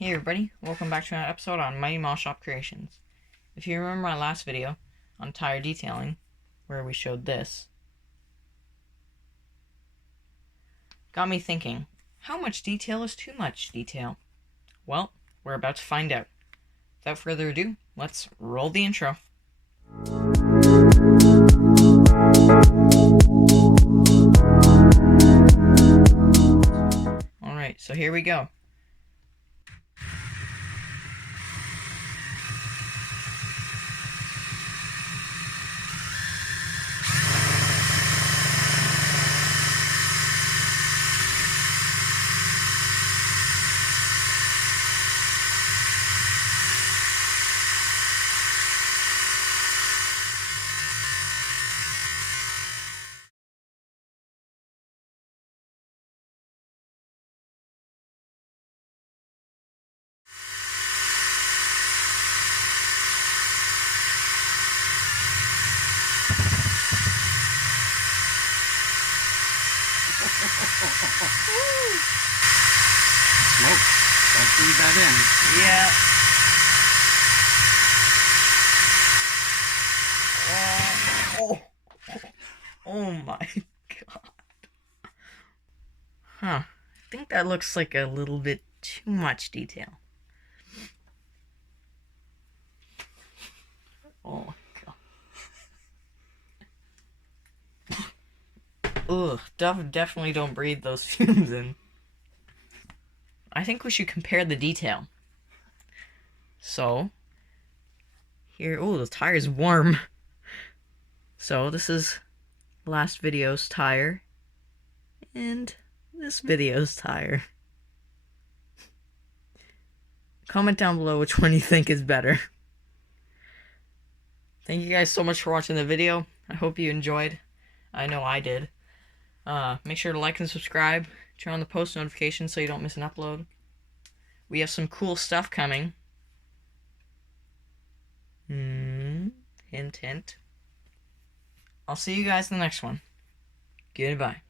Hey everybody, welcome back to another episode on Mighty Mouse Shop Creations. If you remember my last video on tire detailing, where we showed this, got me thinking, how much detail is too much detail? Well, we're about to find out. Without further ado, let's roll the intro. Alright, so here we go. Smoke. Don't breathe that in. Yeah. Oh my god. Huh. I think that looks like a little bit too much detail. Oh my god. Ugh, definitely don't breathe those fumes in. I think we should compare the detail. So, here, oh, the tire's warm. So, this is last video's tire, and this video's tire. Comment down below which one you think is better. Thank you guys so much for watching the video. I hope you enjoyed. I know I did. Make sure to like and subscribe. Turn on the post notifications so you don't miss an upload. We have some cool stuff coming. Hint, hint. I'll see you guys in the next one. Goodbye.